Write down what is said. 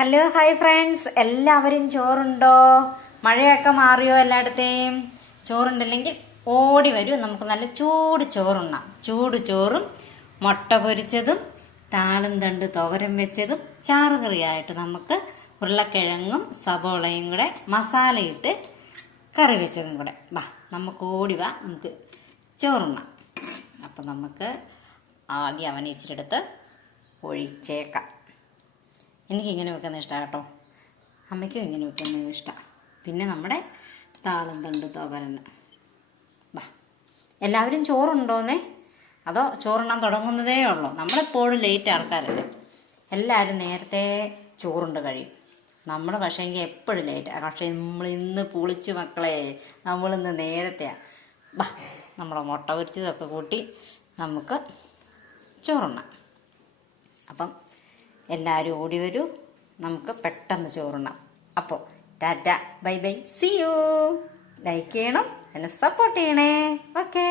Hello hi friends, എല്ലാവരും ചോറുണ്ടോ? മഴയൊക്കെ മാറിയോ? എല്ലായിടത്തെയും ചോറുണ്ടില്ലെങ്കിൽ ഓടി വരൂ, നമുക്ക് നല്ല ചൂട് ചോറുണ്ണാം. ചൂട് ചോറും മുട്ട പൊരിച്ചതും താളും തണ്ട് തോരൻ വെച്ചതും ചാറുകറിയായിട്ട് നമുക്ക് ഉരുളക്കിഴങ്ങും സബോളയും കൂടെ മസാലയിട്ട് കറി വെച്ചതും കൂടെ നമുക്ക് ഓടി വാ, നമുക്ക് ചോറുണ്ണാം. അപ്പം നമുക്ക് ആദ്യം അവനീച്ചിട്ടെടുത്ത് ഒഴിച്ചേക്കാം. എനിക്കിങ്ങനെ വെക്കുന്നത് ഇഷ്ടമാണ് കേട്ടോ, അമ്മയ്ക്കും ഇങ്ങനെ വെക്കുന്നത് ഇഷ്ടമാണ്. പിന്നെ നമ്മുടെ താളും തണ്ട് തോരൻ. എല്ലാവരും ചോറുണ്ടോന്നേ, അതോ ചോറുണ്ണാൻ തുടങ്ങുന്നതേ ഉള്ളൂ? നമ്മളെപ്പോഴും ലേറ്റ് ആൾക്കാരല്ലേ, എല്ലാവരും നേരത്തെ ചോറുണ്ട് കഴിയും. നമ്മൾ പക്ഷേങ്കിൽ എപ്പോഴും ലേറ്റ്. പക്ഷേ നമ്മളിന്ന് പൊളിച്ചു മക്കളെ, നമ്മളിന്ന് നേരത്തെയാണ്. നമ്മുടെ മുട്ട പൊരിച്ചതൊക്കെ കൂട്ടി നമുക്ക് ചോറുണ്ണാം. അപ്പം എല്ലാവരും ഓടി വരൂ, നമുക്ക് പെട്ടെന്ന് ചോറുണ്ണാം. അപ്പോൾ tata, bye bye, see you. Like ചെയ്യണം, എന്നെ സപ്പോർട്ട് ചെയ്യണേ. ഓക്കേ.